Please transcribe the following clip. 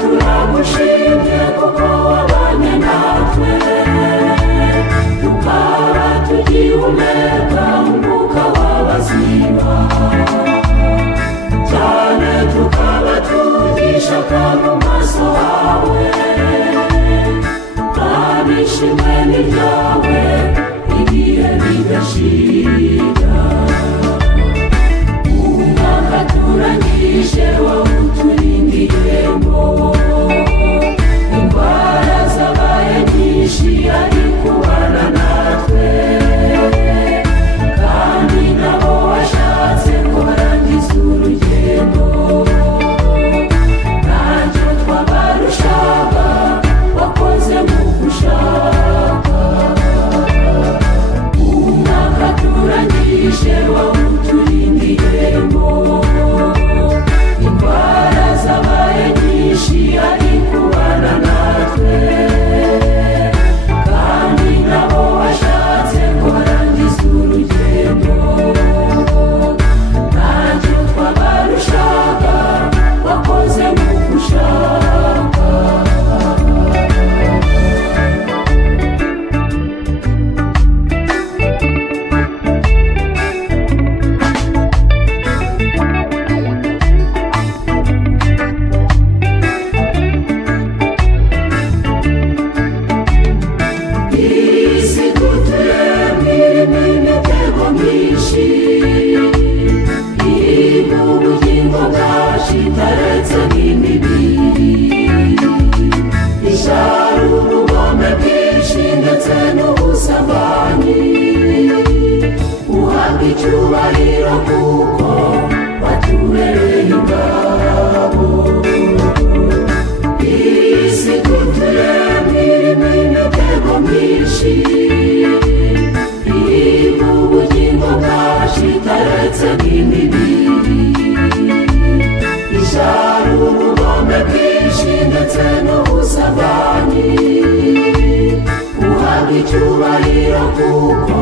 turagushimye kuko wabanye natwe, tukaba tugihumeka umwuka w'abazima, cyane tukaba tugishaka mu maso hawe, kandi ishimwe ni ryawe ibihe bidashira. Umwaka turangije wawuturindiyemo, indwara zabaye nyinshi ariko ubana natwe, kandi nabo washatse ko barangiza urugendo, ntacyo twabarushaga wakoze mu gushaka. Umwaka turangije wawuturindiyemo, indwara zabaye nyinshi ariko ubana natwe, kandi nabo washatse ko barangiza urugendo, ntacyo twabarushaga wakoze mu gushaka. Isi dutuyemo irimo imitego myinshi, irimo ubugingo bwacu itaretse n'imibiri, ishyari, ubugome bwinshi ndetse n'ubusambanyi. Uhabwa icyubahiro kuko watubereye ingabo. Isi dutuyemo irimo imitego myinshi, irimo ubugingo bwacu itaretse n'imibiri, ishyari, ubugome bwinshi ndetse n'ubusambanyi. Uhabwa icyubahiro kuko